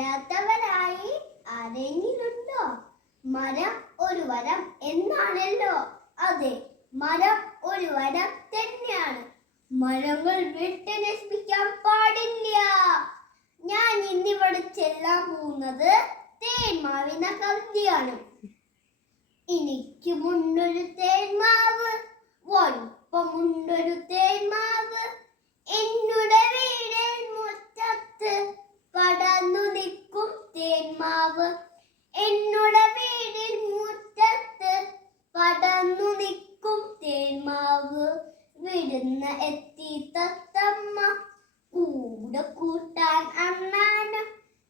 വരാത്തവരായി ആരെങ്കിലുണ്ടോ? മരം ഒരു വരം എന്നാണല്ലോ. അതെ, മരം ഒരു വരം തന്നെയാണ്. മരങ്ങൾ വെട്ടി നശിപ്പിക്കാൻ പാടില്ല. ഞാൻ ഇന്നിവിടെ ചെല്ലാൻ പോകുന്നത് തേന്മാവിന കവിതയാണ്. എനിക്കുമുണ്ടൊരു തേന്മാവ്, വലുപ്പമുണ്ടൊരു തേന്മാവ്, എന്നുടെ വീടിൻ മുറ്റത്ത് പടർന്നു നിൽക്കും തേന്മാവ്. എന്നുടെ വീടിൻ മുറ്റത്ത് പടർന്നു നിൽക്കും തേന്മാവ്. വിരുന്ന് എത്തി തത്തമ്മ കൂടെ കൂട്ടാൻ അണ്ണാനും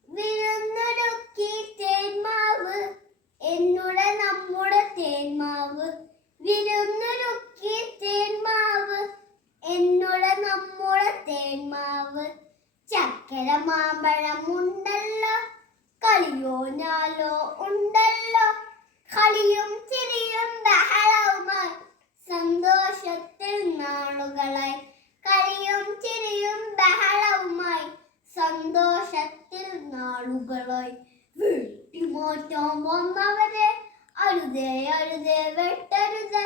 വിരുന്നൊരുക്കി തേന്മാവ്. എന്നുടെ നമ്മുടെ തേന്മാവ് വിരുന്നൊരുക്കി തേന്മാവ്. എന്നുടെ നമ്മുടെ തേന്മാവ്. ചക്കര മാമ്പഴം ഉണ്ടല്ലോ, കളിയോ ഞാലോ ഉണ്ടല്ലോ. കളിയും ചിരിയും ബഹളവുമായി സന്തോഷത്തിൽ നാളുകളായി. കളിയും ചിരിയും ബഹളവുമായി സന്തോഷത്തിൽ നാളുകളായി. വെട്ടിമാറ്റാൻ വന്നവരെ അരുതേ അരുതേ വെട്ടരുത്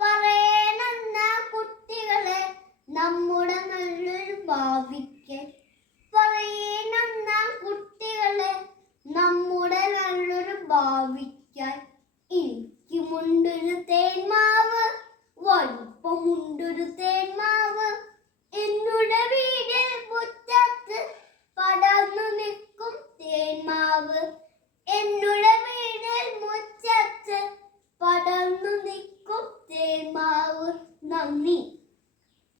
പറയണെന്ന കുട്ടികളെ നമ്മുടെ നല്ലൊരു ഭാവിക്ക്. പറയണെന്ന കുട്ടികളെ നമ്മുടെ നല്ലൊരു ഭാവിക്കായി. എനിക്കുമുണ്ടൊരു തേന്മാവ്, വലുപ്പമുണ്ടൊരു തേന്മാവ്, എന്നുടെ വീടിൽ മുറ്റത്ത് പടർന്നു നിൽക്കും തേന്മാവ്. എന്നുടെ വീടിൽ മുറ്റത്ത് പടർന്നു നിൽക്കും തേന്മാവ്. നന്ദി.